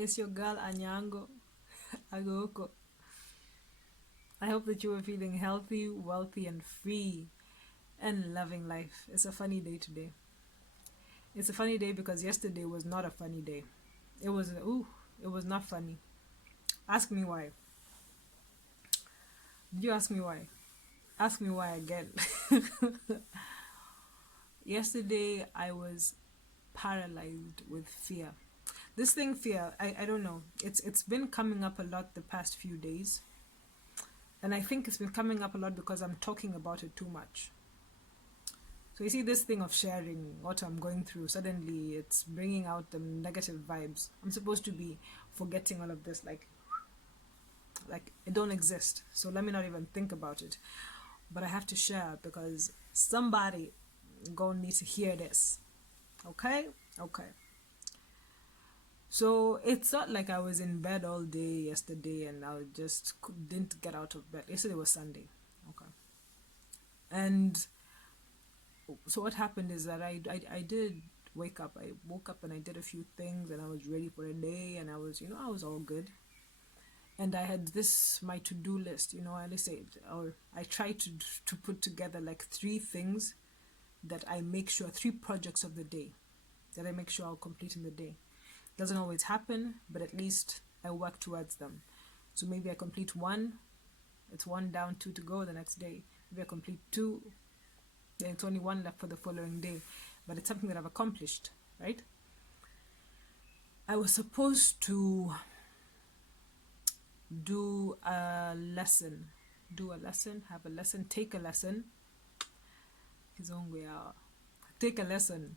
It's your girl Anyango Agoko. I hope that you are feeling healthy, wealthy, and free and loving life. It's a funny day today. It's a funny day because yesterday was not a funny day. It was not funny. Ask me why. Did you ask me why? Ask me why again. Yesterday I was paralyzed with fear. This thing fear, I don't know. It's been coming up a lot the past few days. And I think it's been coming up a lot because I'm talking about it too much. So you see this thing of sharing what I'm going through, suddenly it's bringing out the negative vibes. I'm supposed to be forgetting all of this, like it don't exist. So let me not even think about it. But I have to share because somebody gonna need to hear this. Okay? Okay. So it's not like I was in bed all day yesterday and I just didn't get out of bed. Yesterday was Sunday. Okay. And so what happened is that I did wake up. I woke up and I did a few things and I was ready for the day and I was all good. And I had this, my to-do list, I try to put together like three things that I make sure, three projects of the day that I make sure I'll complete in the day. Doesn't always happen, but at least I work towards them. So maybe I complete one, it's one down, two to go the next day. Maybe I complete two, then it's only one left for the following day. But it's something that I've accomplished, right? I was supposed to do a lesson, have a lesson, take a lesson. Take a lesson.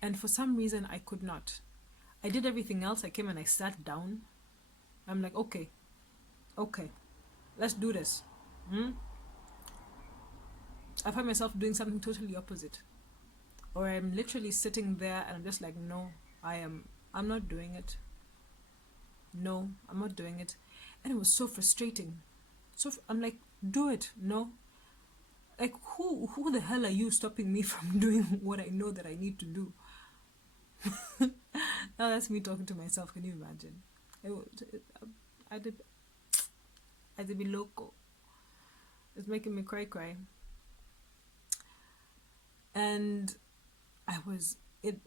And for some reason, I could not. I did everything else. I came and I sat down. I'm like, okay, let's do this. I find myself doing something totally opposite. Or I'm literally sitting there and I'm just like, no, I'm not doing it. No, I'm not doing it. And it was so frustrating. So I'm like, do it. No. Like, who the hell are you stopping me from doing what I know that I need to do? Now that's me talking to myself. Can you imagine? I did be loco. It's making me cry. And it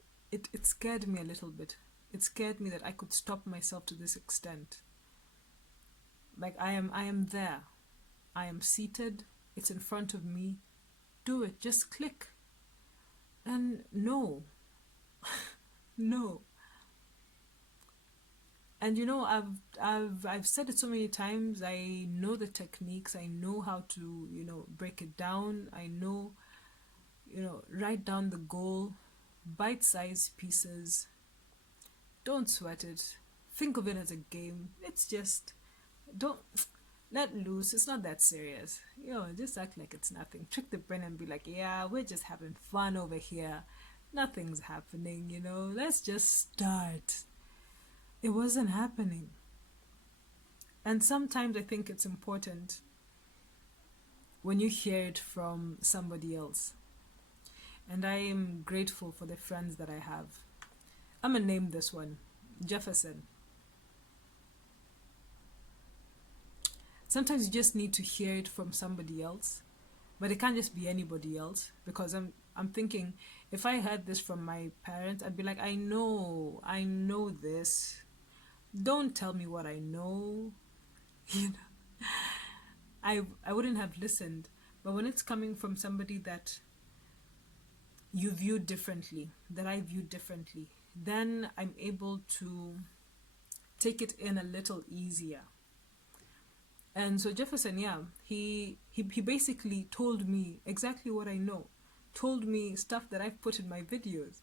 scared me a little bit. It scared me that I could stop myself to this extent. Like I am there. I am seated. It's in front of me. Do it. Just click. And no. No. And I've said it so many times. I know the techniques. I know how to, break it down. I know, write down the goal, bite-sized pieces. Don't sweat it. Think of it as a game. It's just, don't let loose. It's not that serious. Just act like it's nothing. Trick the brain and be like, yeah, we're just having fun over here. Nothing's happening, Let's just start. It wasn't happening. And sometimes I think it's important when you hear it from somebody else. And I am grateful for the friends that I have. I'm gonna name this one Jefferson. Sometimes you just need to hear it from somebody else, but it can't just be anybody else, because I'm thinking, if I heard this from my parents, I'd be like, I know this. Don't tell me what I know. I wouldn't have listened. But when it's coming from somebody that you view differently, that I view differently, then I'm able to take it in a little easier. And so Jefferson, he basically told me exactly what I know, told me stuff that I've put in my videos.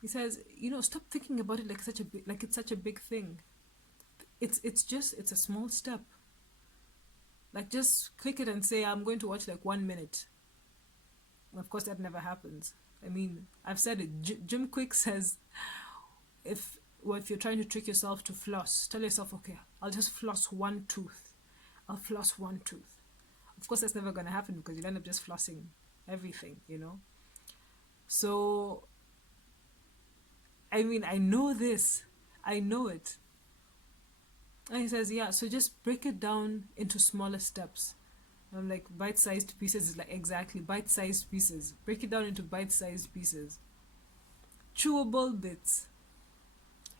He says, stop thinking about it like it's such a big thing. It's a small step. Like, just click it and say, I'm going to watch like 1 minute. Of course, that never happens. I mean, I've said it. Jim Quick says, if you're trying to trick yourself to floss, tell yourself, okay, I'll just floss one tooth. I'll floss one tooth. Of course, that's never going to happen because you'll end up just flossing everything, So, I mean, I know this. I know it. And he says, yeah, so just break it down into smaller steps. I'm like, bite-sized pieces is like, exactly, bite-sized pieces. Break it down into bite-sized pieces. Chewable bits.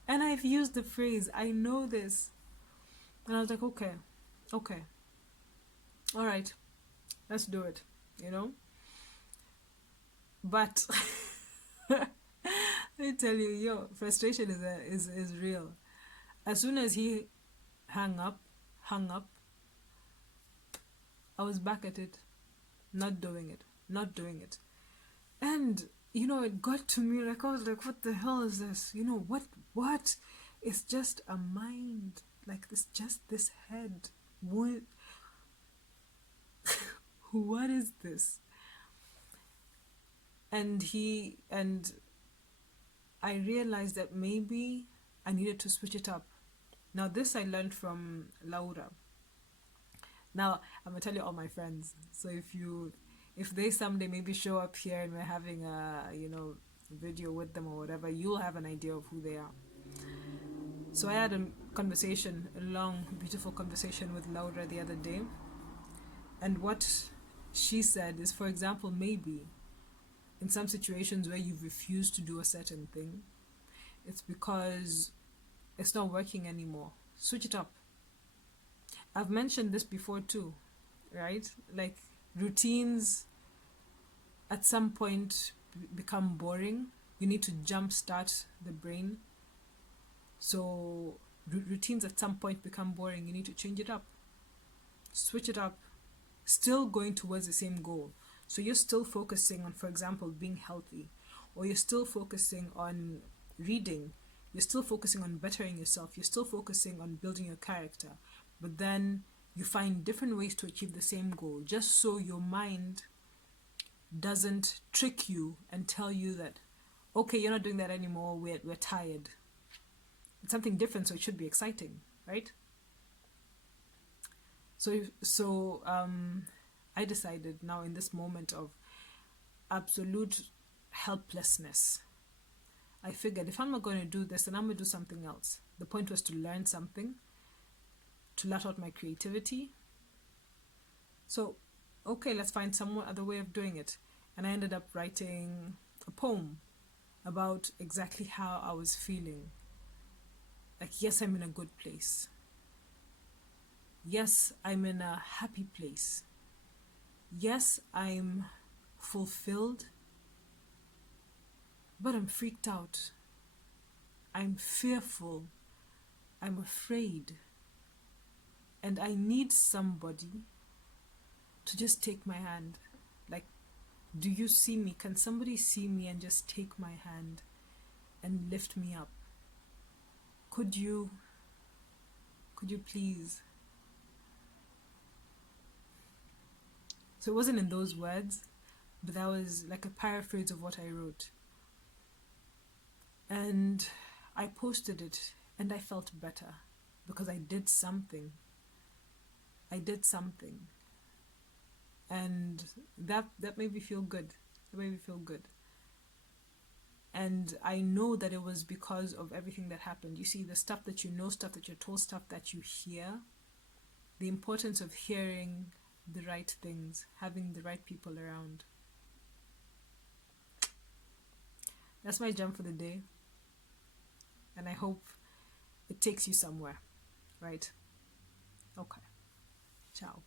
And I've used the phrase, I know this. And I was like, okay, all right, let's do it, you know? But let me tell you, frustration is real. As soon as he hung up, I was back at it, not doing it. And, it got to me, like, I was like, what the hell is this? What? It's just a mind, like this head. What? What is this? And I realized that maybe I needed to switch it up. Now, this I learned from Laura. Now, I'm gonna tell you all my friends. So if they someday maybe show up here and we're having a video with them or whatever, you'll have an idea of who they are. So I had a long, beautiful conversation with Laura the other day, and what she said is, for example, maybe in some situations where you've refused to do a certain thing, it's because it's not working anymore. Switch it up. I've mentioned this before too, right? Like, routines at some point become boring. You need to jumpstart the brain. So routines at some point become boring. You need to change it up. Switch it up. Still going towards the same goal. So you're still focusing on, for example, being healthy, or you're still focusing on reading, you're still focusing on bettering yourself, you're still focusing on building your character, but then you find different ways to achieve the same goal, just so your mind doesn't trick you and tell you that, okay, you're not doing that anymore, we're tired. It's something different, so it should be exciting, right? So I decided now, in this moment of absolute helplessness, I figured if I'm not going to do this, then I'm going to do something else. The point was to learn something, to let out my creativity. So, okay, let's find some other way of doing it. And I ended up writing a poem about exactly how I was feeling. Like, yes, I'm in a good place. Yes, I'm in a happy place. Yes, I'm fulfilled, but I'm freaked out. I'm fearful. I'm afraid. And I need somebody to just take my hand. Like, do you see me? Can somebody see me and just take my hand and lift me up? Could you please? So it wasn't in those words, but that was like a paraphrase of what I wrote. And I posted it, and I felt better because I did something. And that made me feel good. And I know that it was because of everything that happened. You see, the stuff that you know, stuff that you're told, stuff that you hear, the importance of hearing the right things, having the right people around. That's my jam for the day. And I hope it takes you somewhere, right? Okay. Ciao.